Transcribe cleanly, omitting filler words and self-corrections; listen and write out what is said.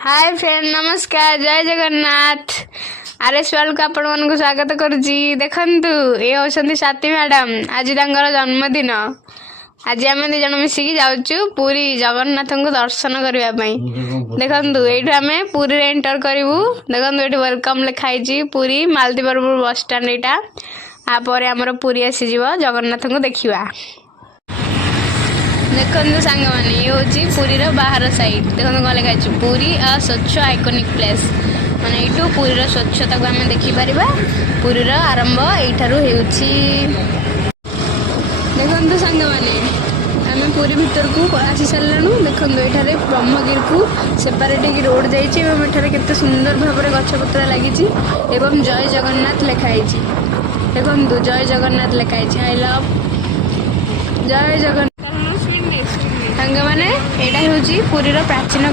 Hi friend नमस्कार जय Jagannath RS world को आपण मन को स्वागत करुची। देखंतु ये होछंती साथी मैडम आज तांकर जन्मदिन। आज आम दी जन मिसिकी जाउचु पुरी जगन्नाथ को दर्शन करबा पई। देखंतु एठु आमे पुरी रे एंटर करिवु। देखंतु एठु वेलकम लिखाई छी पुरी मालतीपुर बस स्टैंड एटा। आ परे हमर पुरी आसी जीव जगन्नाथ को देखिबा। देखो सांग मैंने ये हूँ पुरी बाहर साइड देखो कौन लिखाई पुरी आ स्वच्छ आइकोनिक प्लेस माने यू पुरी स्वच्छता को आम देखिपर पुरी आरंभ यू देखो सांग मैंने आम पुरी भीतर को आसी सारू। देखो ये ब्रह्मगिरी को सेपरेट रोड जाइए केते सुंदर भाव में गछपत्र लगी जय जगन्नाथ लिखाई। देखो जय जगन्नाथ लिखाई आई लव जय जगन्नाथ। सांग मैंने यहाँ हूँ पुरी प्राचीन